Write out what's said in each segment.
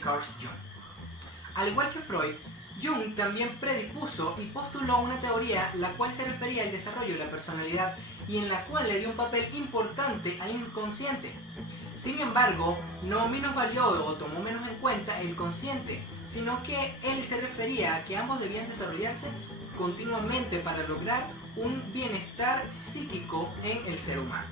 Carl Jung. Al igual que Freud, Jung también predispuso y postuló una teoría la cual se refería al desarrollo de la personalidad y en la cual le dio un papel importante al inconsciente. Sin embargo, no menosvalió o tomó menos en cuenta el consciente, sino que él se refería a que ambos debían desarrollarse continuamente para lograr un bienestar psíquico en el ser humano.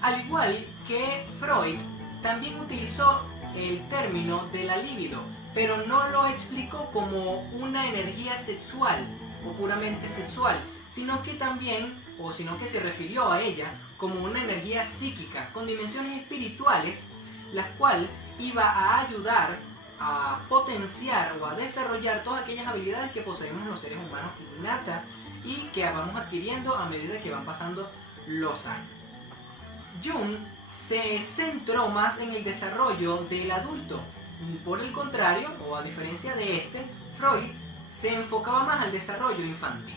Al igual que Freud, también utilizó el término de la libido, pero no lo explicó como una energía sexual o puramente sexual, sino que se refirió a ella como una energía psíquica con dimensiones espirituales, la cual iba a ayudar a potenciar o a desarrollar todas aquellas habilidades que poseemos los seres humanos innatas y que vamos adquiriendo a medida que van pasando los años. Jung se centró más en el desarrollo del adulto. Por el contrario, o a diferencia de este, Freud se enfocaba más al desarrollo infantil.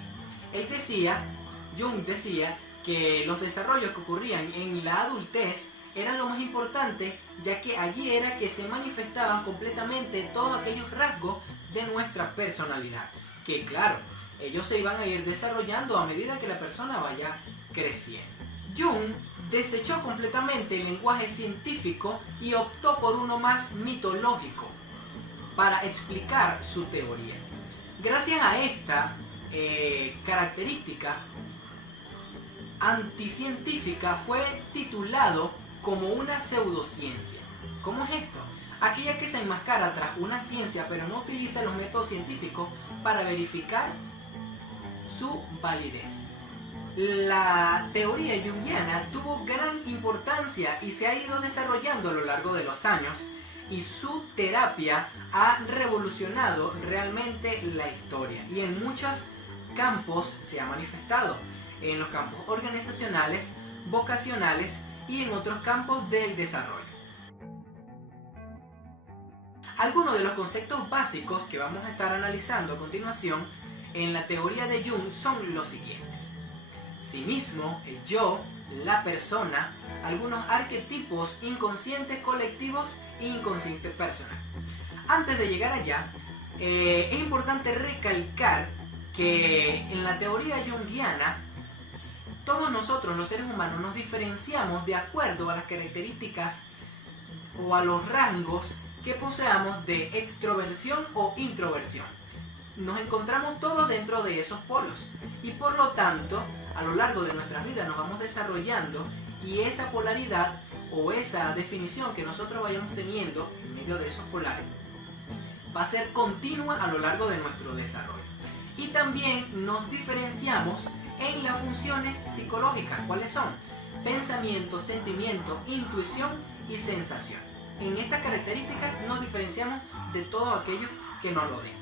Jung decía que los desarrollos que ocurrían en la adultez eran lo más importante, ya que allí era que se manifestaban completamente todos aquellos rasgos de nuestra personalidad, que claro, ellos se iban a ir desarrollando a medida que la persona vaya creciendo. Jung desechó completamente el lenguaje científico y optó por uno más mitológico para explicar su teoría. Gracias a esta característica anticientífica fue titulado como una pseudociencia. ¿Cómo es esto? Aquella que se enmascara tras una ciencia pero no utiliza los métodos científicos para verificar su validez. La teoría junguiana tuvo gran importancia y se ha ido desarrollando a lo largo de los años, y su terapia ha revolucionado realmente la historia y en muchos campos se ha manifestado, en los campos organizacionales, vocacionales y en otros campos del desarrollo. Algunos de los conceptos básicos que vamos a estar analizando a continuación en la teoría de Jung son los siguientes: sí mismo, el yo, la persona, algunos arquetipos inconscientes colectivos e inconsciente personal. Antes de llegar allá, es importante recalcar que en la teoría junguiana todos nosotros, los seres humanos, nos diferenciamos de acuerdo a las características o a los rangos que poseamos de extroversión o introversión. Nos encontramos todos dentro de esos polos y por lo tanto a lo largo de nuestras vidas nos vamos desarrollando, y esa polaridad o esa definición que nosotros vayamos teniendo en medio de esos polares va a ser continua a lo largo de nuestro desarrollo. Y también nos diferenciamos en las funciones psicológicas. ¿Cuáles son? Pensamiento, sentimiento, intuición y sensación. En estas características nos diferenciamos de todos aquellos que nos rodean.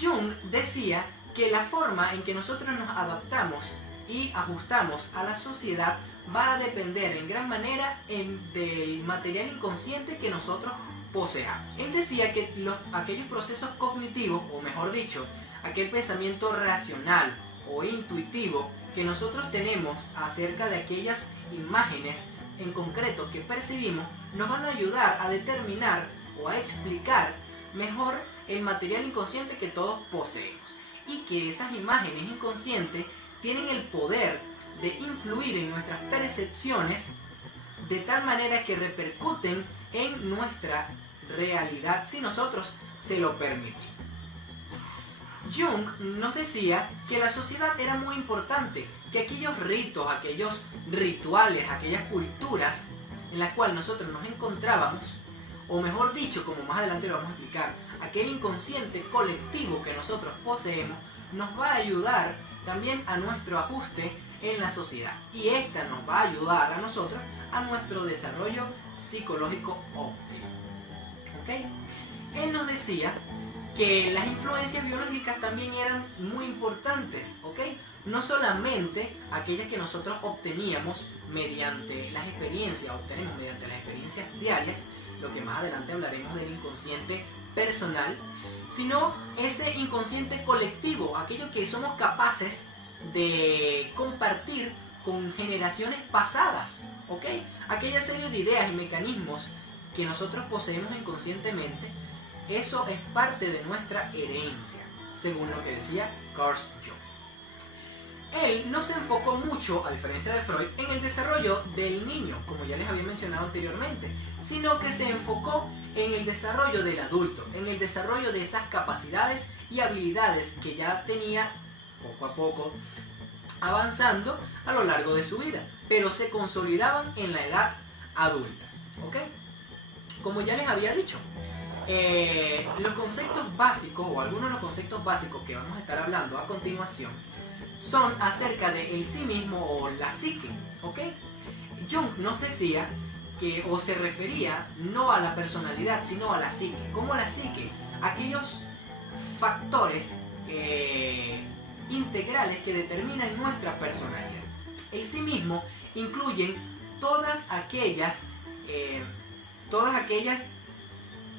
Jung decía que la forma en que nosotros nos adaptamos y ajustamos a la sociedad va a depender en gran manera del material inconsciente que nosotros poseamos. Él decía que aquellos procesos cognitivos, o mejor dicho, aquel pensamiento racional o intuitivo que nosotros tenemos acerca de aquellas imágenes en concreto que percibimos, nos van a ayudar a determinar o a explicar mejor el material inconsciente que todos poseemos, y que esas imágenes inconscientes tienen el poder de influir en nuestras percepciones de tal manera que repercuten en nuestra realidad si nosotros se lo permitimos. Jung nos decía que la sociedad era muy importante, que aquellos ritos, aquellos rituales, aquellas culturas en las cuales nosotros nos encontrábamos, o mejor dicho, como más adelante lo vamos a explicar, aquel inconsciente colectivo que nosotros poseemos, nos va a ayudar también a nuestro ajuste en la sociedad, y esta nos va a ayudar a nosotros a nuestro desarrollo psicológico óptimo. ¿Okay? Él nos decía que las influencias biológicas también eran muy importantes, ¿ok? No solamente aquellas que nosotros obteníamos mediante las experiencias, obtenemos mediante las experiencias diarias, lo que más adelante hablaremos del inconsciente personal, sino ese inconsciente colectivo, aquello que somos capaces de compartir con generaciones pasadas, ¿ok? Aquella serie de ideas y mecanismos que nosotros poseemos inconscientemente, eso es parte de nuestra herencia, según lo que decía Carl Jung. Él no se enfocó mucho, a diferencia de Freud, en el desarrollo del niño, como ya les había mencionado anteriormente, sino que se enfocó en el desarrollo del adulto, en el desarrollo de esas capacidades y habilidades que ya tenía poco a poco avanzando a lo largo de su vida, pero se consolidaban en la edad adulta. ¿Ok? Como ya les había dicho, los conceptos básicos, o algunos de los conceptos básicos que vamos a estar hablando a continuación, son acerca de el sí mismo o la psique. ¿Ok? Jung nos decía que, o se refería no a la personalidad, sino a la psique. ¿Cómo la psique? Aquellos factores integrales que determinan nuestra personalidad. El sí mismo incluyen todas aquellas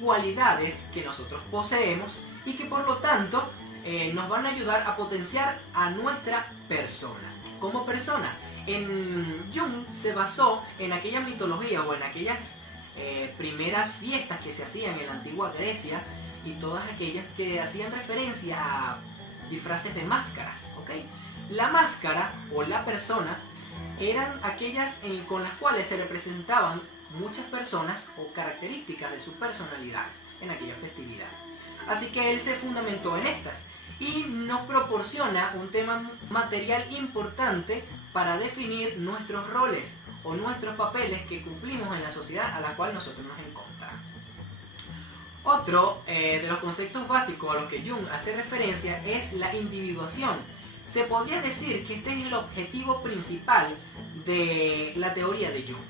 cualidades que nosotros poseemos y que por lo tanto nos van a ayudar a potenciar a nuestra persona. Como persona, Jung se basó en aquella mitología o en aquellas primeras fiestas que se hacían en la antigua Grecia y todas aquellas que hacían referencia a disfraces de máscaras. ¿Ok? La máscara o la persona eran aquellas con las cuales se representaban muchas personas o características de sus personalidades en aquella festividad. Así que él se fundamentó en estas y nos proporciona un tema material importante para definir nuestros roles o nuestros papeles que cumplimos en la sociedad a la cual nosotros nos encontramos. Otro de los conceptos básicos a los que Jung hace referencia es la individuación. Se podría decir que este es el objetivo principal de la teoría de Jung.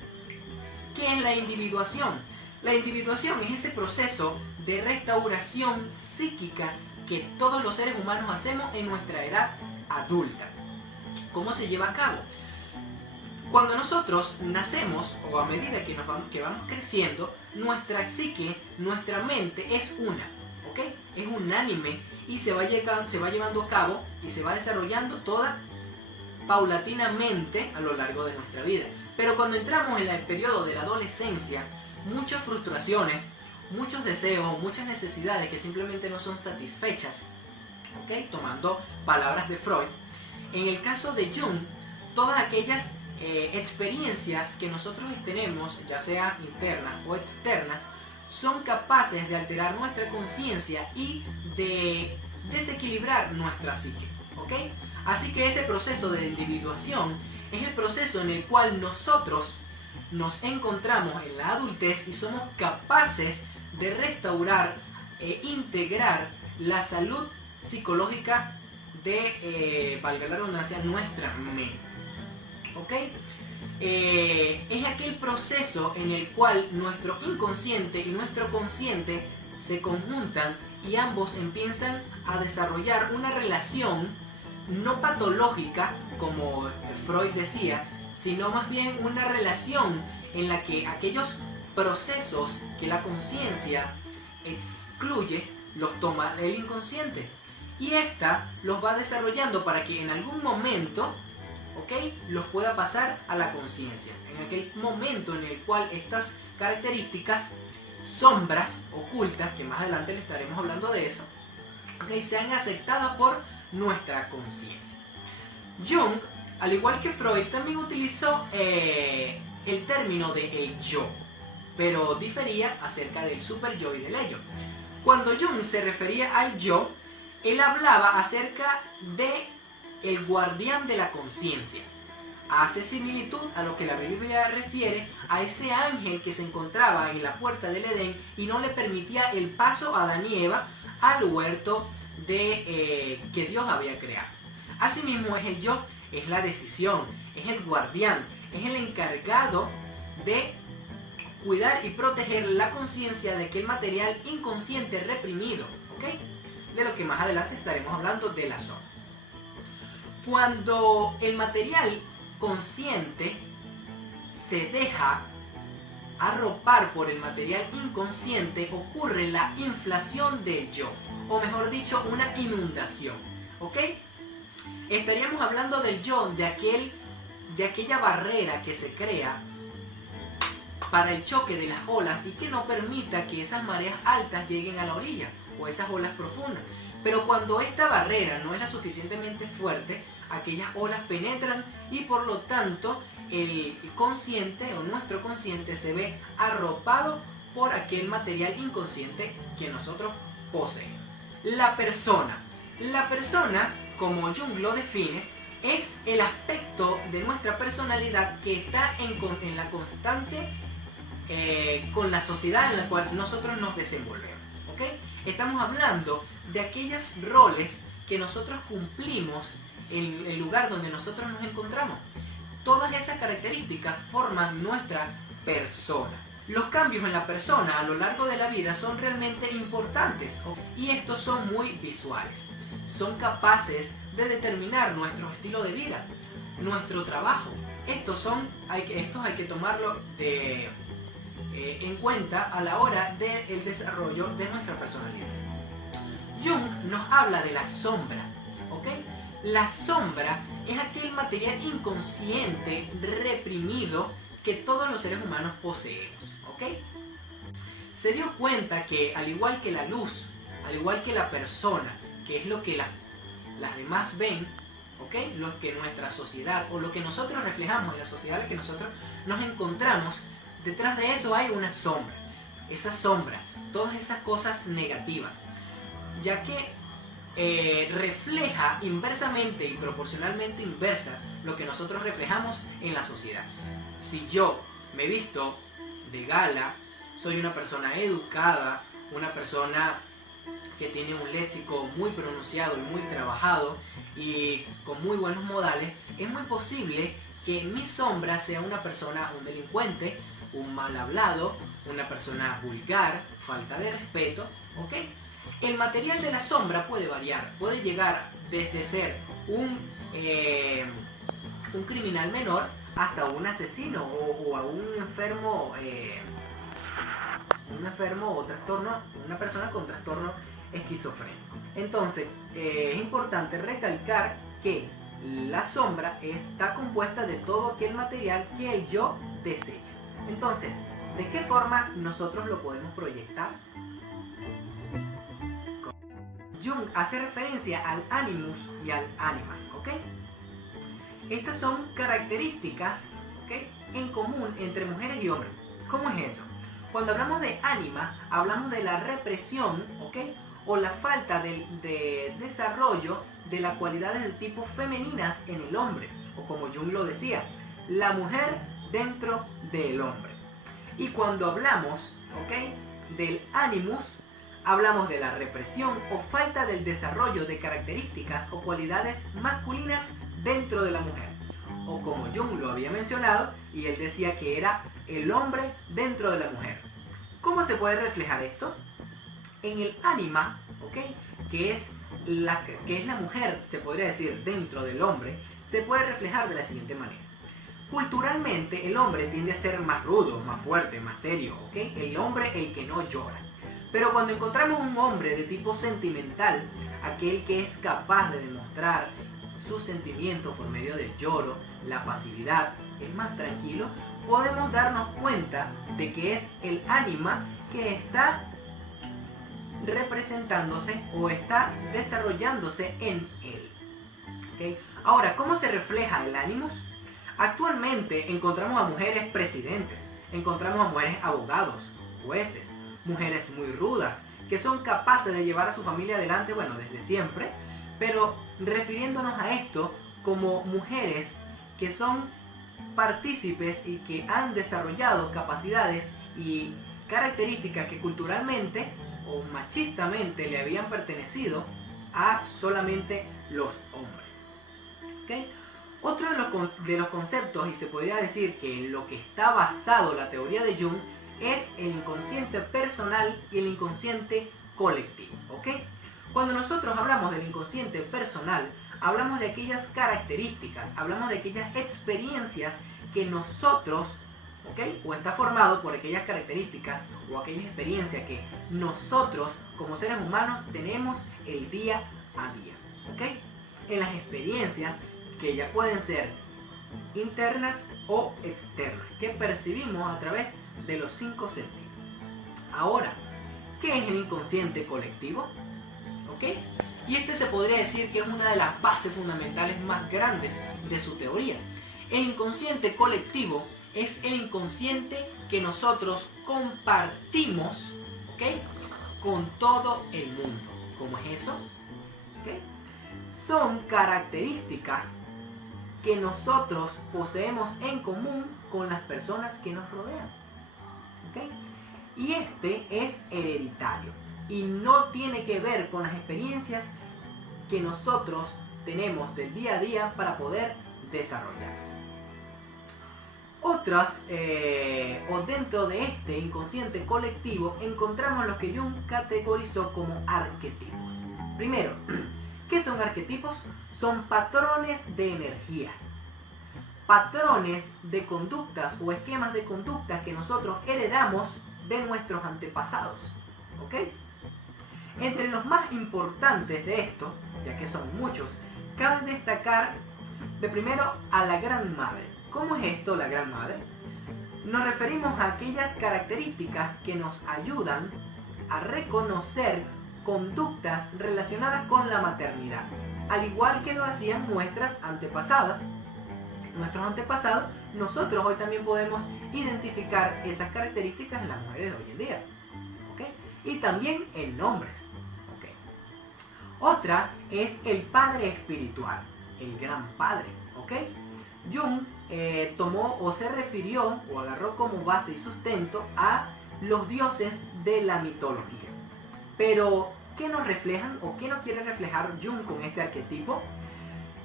¿Qué es la individuación? La individuación es ese proceso de restauración psíquica que todos los seres humanos hacemos en nuestra edad adulta. ¿Cómo se lleva a cabo? Cuando nosotros nacemos, o a medida que vamos creciendo, nuestra psique, nuestra mente es una, ¿ok? Es unánime y se va llevando a cabo y se va desarrollando toda paulatinamente a lo largo de nuestra vida. Pero cuando entramos en el periodo de la adolescencia, muchas frustraciones, muchos deseos, muchas necesidades que simplemente no son satisfechas, ¿ok? Tomando palabras de Freud. En el caso de Jung, todas aquellas experiencias que nosotros tenemos, ya sea internas o externas, son capaces de alterar nuestra conciencia y de desequilibrar nuestra psique, ¿ok? Así que ese proceso de individuación es el proceso en el cual nosotros nos encontramos en la adultez y somos capaces de restaurar e integrar la salud psicológica de, valga la redundancia, nuestra mente. ¿Ok? Es aquel proceso en el cual nuestro inconsciente y nuestro consciente se conjuntan y ambos empiezan a desarrollar una relación no patológica, como Freud decía, sino más bien una relación en la que aquellos procesos que la conciencia excluye los toma el inconsciente y ésta los va desarrollando para que en algún momento, ¿ok?, los pueda pasar a la conciencia, en aquel momento en el cual estas características, sombras ocultas, que más adelante le estaremos hablando de eso, ¿ok?, sean aceptadas por nuestra conciencia. Jung, al igual que Freud, también utilizó el término de el yo, pero difería acerca del super yo y del ello. Cuando Jung se refería al yo, él hablaba acerca de el guardián de la conciencia. Hace similitud a lo que la Biblia refiere a ese ángel que se encontraba en la puerta del Edén y no le permitía el paso a Adán y Eva al huerto que Dios había creado. Asimismo es el yo, es la decisión, es el guardián, es el encargado de cuidar y proteger la conciencia de aquel material inconsciente reprimido, ¿ok?, de lo que más adelante estaremos hablando de la sombra. Cuando el material consciente se deja arropar por el material inconsciente, ocurre la inflación del yo, o mejor dicho, una inundación, ¿ok? Estaríamos hablando del yo, de aquella barrera que se crea para el choque de las olas y que no permita que esas mareas altas lleguen a la orilla o esas olas profundas. Pero cuando esta barrera no es la suficientemente fuerte, aquellas olas penetran y por lo tanto el consciente o nuestro consciente se ve arropado por aquel material inconsciente que nosotros poseemos. La persona, como Jung lo define, es el aspecto de nuestra personalidad que está en la constante con la sociedad en la cual nosotros nos desenvolvemos, ¿ok? Estamos hablando de aquellos roles que nosotros cumplimos en el lugar donde nosotros nos encontramos. Todas esas características forman nuestra persona. Los cambios en la persona a lo largo de la vida son realmente importantes y estos son muy visuales. Son capaces de determinar nuestro estilo de vida, nuestro trabajo. Estos hay que tomarlo en cuenta a la hora del desarrollo de nuestra personalidad. Jung nos habla de la sombra, ¿ok? La sombra es aquel material inconsciente reprimido que todos los seres humanos poseemos, ¿ok? Se dio cuenta que al igual que la luz, al igual que la persona, que es lo que las demás ven, ¿ok? Lo que nuestra sociedad o lo que nosotros reflejamos en la sociedad en la que nosotros nos encontramos, detrás de eso hay una sombra. Esa sombra, todas esas cosas negativas, ya que refleja inversamente y proporcionalmente inversa lo que nosotros reflejamos en la sociedad. Si yo me visto de gala, soy una persona educada, una persona que tiene un léxico muy pronunciado y muy trabajado y con muy buenos modales, es muy posible que mi sombra sea una persona, un delincuente, un mal hablado, una persona vulgar, falta de respeto, ¿ok? El material de la sombra puede variar, puede llegar desde ser un criminal menor hasta un asesino o a un enfermo o trastorno, una persona con trastorno esquizofrénico. Entonces, es importante recalcar que la sombra está compuesta de todo aquel material que el yo desecha. Entonces, ¿de qué forma nosotros lo podemos proyectar? Jung hace referencia al animus y al anima, ¿ok? Estas son características, ¿ok?, en común entre mujeres y hombres. ¿Cómo es eso? Cuando hablamos de anima, hablamos de la represión, ¿ok?, o la falta de desarrollo de las cualidades del tipo femeninas en el hombre, o como Jung lo decía, la mujer dentro del hombre. Y cuando hablamos, ¿ok?, del animus, hablamos de la represión o falta del desarrollo de características o cualidades masculinas dentro de la mujer. O como Jung lo había mencionado, y él decía que era el hombre dentro de la mujer. ¿Cómo se puede reflejar esto? En el ánima, ¿ok?, que es la mujer, se podría decir, dentro del hombre, se puede reflejar de la siguiente manera. Culturalmente, el hombre tiende a ser más rudo, más fuerte, más serio, ¿ok? El hombre, el que no llora. Pero cuando encontramos un hombre de tipo sentimental, aquel que es capaz de demostrar sus sentimientos por medio del lloro, la pasividad, es más tranquilo, podemos darnos cuenta de que es el ánima que está representándose o está desarrollándose en él. ¿Okay? Ahora, ¿cómo se refleja el ánimos? Actualmente encontramos a mujeres presidentes, encontramos a mujeres abogados, jueces, mujeres muy rudas, que son capaces de llevar a su familia adelante, bueno, desde siempre, pero refiriéndonos a esto como mujeres que son partícipes y que han desarrollado capacidades y características que culturalmente o machistamente le habían pertenecido a solamente los hombres. ¿Okay? Otro de los conceptos, y se podría decir que en lo que está basado la teoría de Jung, es el inconsciente personal y el inconsciente colectivo. ¿Ok? Cuando nosotros hablamos del inconsciente personal, hablamos de aquellas características, hablamos de aquellas experiencias que nosotros, ¿ok?, o está formado por aquellas características o aquellas experiencias que nosotros como seres humanos tenemos el día a día. ¿Ok? En las experiencias que ya pueden ser internas o externas, que percibimos a través de los 5 sentidos. Ahora, ¿qué es el inconsciente colectivo? ¿Ok? Y este se podría decir que es una de las bases fundamentales más grandes de su teoría. El inconsciente colectivo es el inconsciente que nosotros compartimos, ¿ok?, con todo el mundo. ¿Cómo es eso? ¿Ok? Son características que nosotros poseemos en común con las personas que nos rodean. ¿Ok? Y este es hereditario y no tiene que ver con las experiencias que nosotros tenemos del día a día para poder desarrollarse. Otras, o dentro de este inconsciente colectivo, encontramos lo que Jung categorizó como arquetipos. Primero, ¿qué son arquetipos? Son patrones de energías, patrones de conductas o esquemas de conducta que nosotros heredamos de nuestros antepasados. ¿Ok? Entre los más importantes de esto, ya que son muchos, cabe destacar de primero a la Gran Madre. ¿Cómo es esto, la Gran Madre? Nos referimos a aquellas características que nos ayudan a reconocer conductas relacionadas con la maternidad, al igual que lo hacían nuestros antepasados, nosotros hoy también podemos identificar esas características en las mujeres de hoy en día. ¿Okay? Y también en hombres. ¿Okay? Otra es el Padre espiritual, el Gran Padre. ¿Okay? Jung tomó o se refirió o agarró como base y sustento a los dioses de la mitología. Pero, ¿qué nos reflejan o qué nos quiere reflejar Jung con este arquetipo?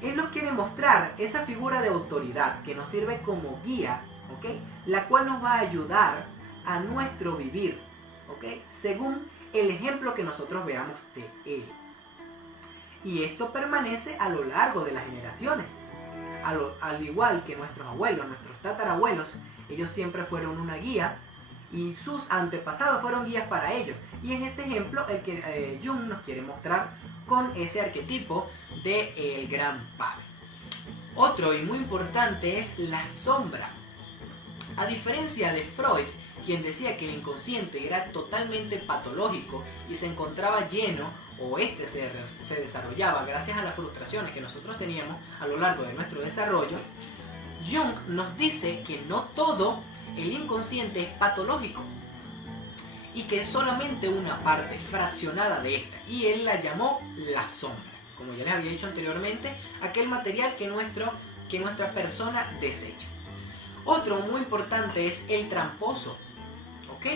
Él nos quiere mostrar esa figura de autoridad que nos sirve como guía, ¿ok?, la cual nos va a ayudar a nuestro vivir, ¿ok?, según el ejemplo que nosotros veamos de él. Y esto permanece a lo largo de las generaciones. Al igual que nuestros abuelos, nuestros tatarabuelos, ellos siempre fueron una guía y sus antepasados fueron guías para ellos. Y es ese ejemplo el que Jung nos quiere mostrar con ese arquetipo del Gran Padre. Otro y muy importante es la sombra. A diferencia de Freud, quien decía que el inconsciente era totalmente patológico y se encontraba lleno, o se desarrollaba gracias a las frustraciones que nosotros teníamos a lo largo de nuestro desarrollo, Jung nos dice que no todo el inconsciente es patológico y que es solamente una parte fraccionada de esta, y él la llamó la sombra. Como ya les había dicho anteriormente, aquel material que nuestra persona desecha. Otro muy importante es el tramposo. ¿Ok?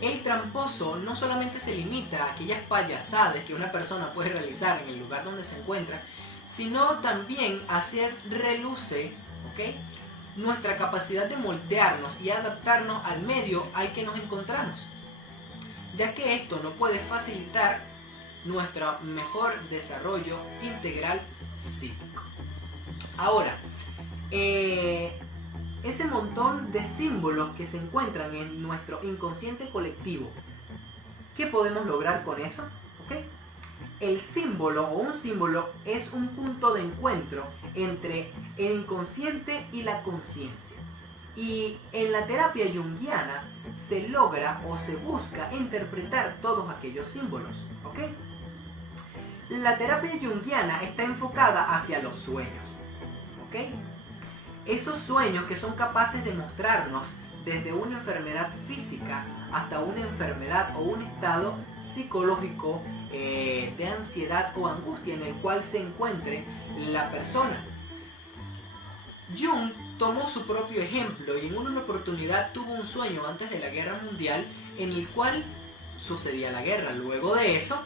El tramposo no solamente se limita a aquellas payasadas que una persona puede realizar en el lugar donde se encuentra, sino también hacer reluce, ¿ok?, nuestra capacidad de moldearnos y adaptarnos al medio al que nos encontramos, ya que esto nos puede facilitar nuestro mejor desarrollo integral psíquico. Ahora, ese montón de símbolos que se encuentran en nuestro inconsciente colectivo, ¿qué podemos lograr con eso? ¿Okay? El símbolo o un símbolo es un punto de encuentro entre el inconsciente y la conciencia. Y en la terapia junguiana se logra o se busca interpretar todos aquellos símbolos. ¿Ok? La terapia junguiana está enfocada hacia los sueños. ¿Ok? Esos sueños que son capaces de mostrarnos desde una enfermedad física hasta una enfermedad o un estado psicológico de ansiedad o angustia en el cual se encuentre la persona. Jung tomó su propio ejemplo y en una oportunidad tuvo un sueño antes de la Guerra Mundial en el cual sucedía la guerra. Luego de eso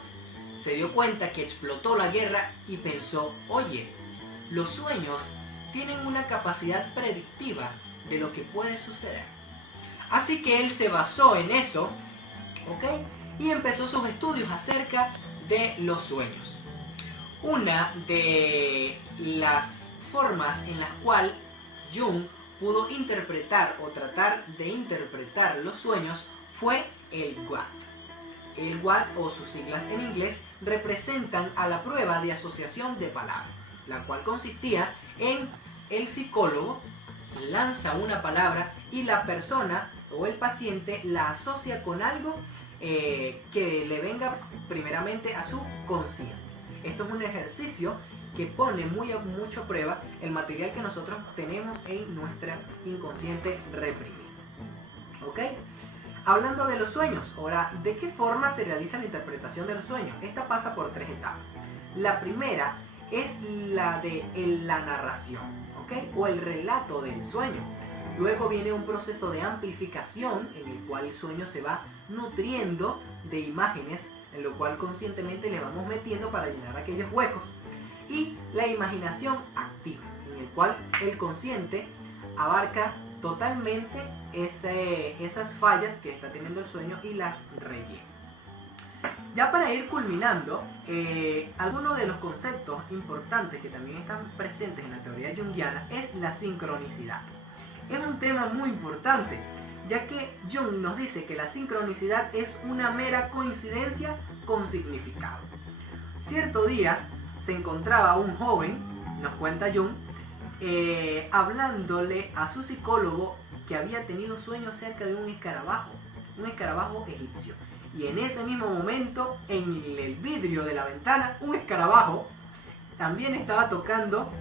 se dio cuenta que explotó la guerra y pensó, oye, los sueños tienen una capacidad predictiva de lo que puede suceder. Así que él se basó en eso, ¿ok?, y empezó sus estudios acerca de los sueños. Una de las formas en las cuales Jung pudo interpretar o tratar de interpretar los sueños fue el WAT. El WAT, o sus siglas en inglés, representan a la prueba de asociación de palabras, la cual consistía en el psicólogo lanza una palabra y la persona o el paciente la asocia con algo que le venga primeramente a su consciente. Esto es un ejercicio que pone mucho a prueba el material que nosotros tenemos en nuestra inconsciente reprimida. ¿Ok? Hablando de los sueños, ahora, ¿de qué forma se realiza la interpretación de los sueños? Esta pasa por 3 etapas. La primera es la de la narración, ¿ok? O el relato del sueño. Luego viene un proceso de amplificación en el cual el sueño se va nutriendo de imágenes, en lo cual conscientemente le vamos metiendo para llenar aquellos huecos. Y la imaginación activa, en el cual el consciente abarca totalmente esas fallas que está teniendo el sueño y las rellena. Ya para ir culminando, algunos de los conceptos importantes que también están presentes en la teoría junguiana es la sincronicidad. Es un tema muy importante, ya que Jung nos dice que la sincronicidad es una mera coincidencia con significado. Cierto día se encontraba un joven, nos cuenta Jung, hablándole a su psicólogo que había tenido sueños acerca de un escarabajo egipcio. Y en ese mismo momento, en el vidrio de la ventana, un escarabajo también estaba tocando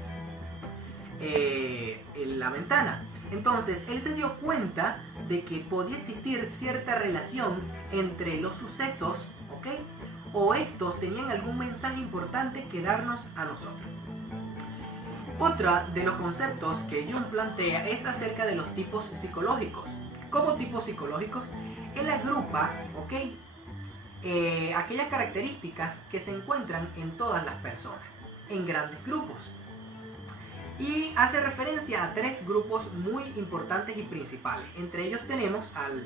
en la ventana. Entonces, él se dio cuenta de que podía existir cierta relación entre los sucesos, ¿ok? O estos tenían algún mensaje importante que darnos a nosotros. Otro de los conceptos que Jung plantea es acerca de los tipos psicológicos. ¿Cómo tipos psicológicos? Él agrupa, ¿ok? Aquellas características que se encuentran en todas las personas, en grandes grupos. Y hace referencia a 3 grupos muy importantes y principales. Entre ellos tenemos al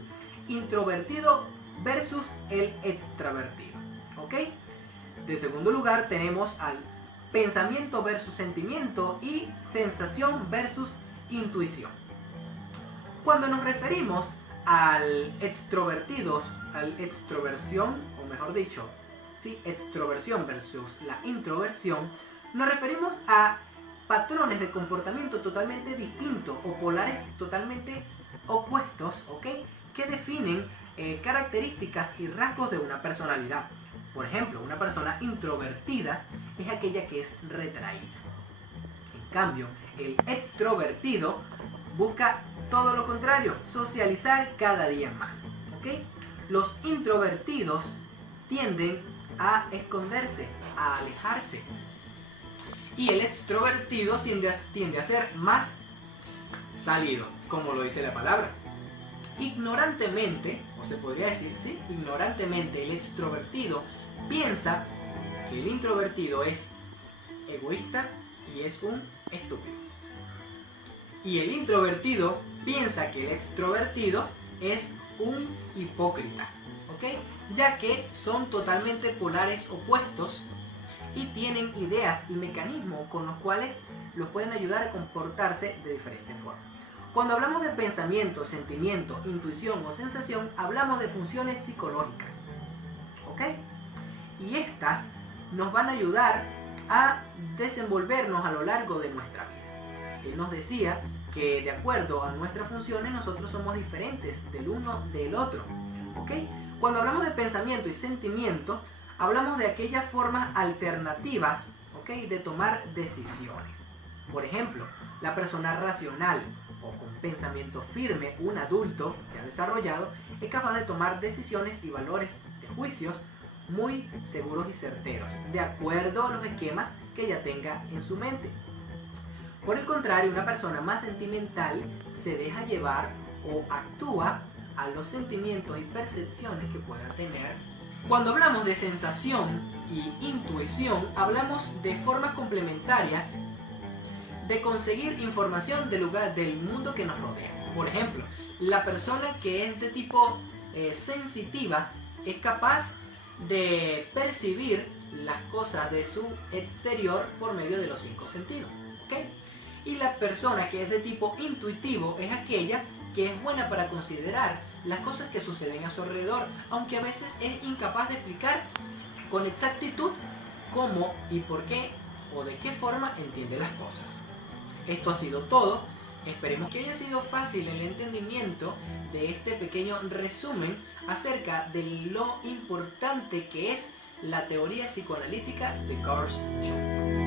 introvertido versus el extravertido, ¿ok? De segundo lugar tenemos al pensamiento versus sentimiento y sensación versus intuición. Cuando nos referimos al extrovertidos, al extroversión, o mejor dicho, ¿sí? Extroversión versus la introversión, nos referimos a patrones de comportamiento totalmente distintos o polares totalmente opuestos, ¿ok? Que definen características y rasgos de una personalidad. Por ejemplo, una persona introvertida es aquella que es retraída. En cambio, el extrovertido busca todo lo contrario, socializar cada día más, ¿ok? Los introvertidos tienden a esconderse, a alejarse. Y el extrovertido tiende a ser más salido, como lo dice la palabra. Ignorantemente, o se podría decir, sí, ignorantemente el extrovertido piensa que el introvertido es egoísta y es un estúpido. Y el introvertido piensa que el extrovertido es un hipócrita, ¿ok? Ya que son totalmente polares opuestos y tienen ideas y mecanismos con los cuales los pueden ayudar a comportarse de diferentes formas. Cuando hablamos de pensamiento, sentimiento, intuición o sensación, hablamos de funciones psicológicas, ¿ok? Y estas nos van a ayudar a desenvolvernos a lo largo de nuestra vida. Él nos decía que de acuerdo a nuestras funciones nosotros somos diferentes del uno del otro, ¿ok? Cuando hablamos de pensamiento y sentimiento, hablamos de aquellas formas alternativas, ¿ok? De tomar decisiones. Por ejemplo, la persona racional o con pensamiento firme, un adulto que ha desarrollado, es capaz de tomar decisiones y valores de juicios muy seguros y certeros, de acuerdo a los esquemas que ya tenga en su mente. Por el contrario, una persona más sentimental se deja llevar o actúa a los sentimientos y percepciones que pueda tener. Cuando hablamos de sensación y intuición, hablamos de formas complementarias de conseguir información del mundo que nos rodea. Por ejemplo, la persona que es de tipo sensitiva es capaz de percibir las cosas de su exterior por medio de los 5 sentidos, ¿okay? Y la persona que es de tipo intuitivo es aquella que es buena para considerar las cosas que suceden a su alrededor, aunque a veces es incapaz de explicar con exactitud cómo y por qué o de qué forma entiende las cosas. Esto ha sido todo. Esperemos que haya sido fácil el entendimiento de este pequeño resumen acerca de lo importante que es la teoría psicoanalítica de Carl Jung.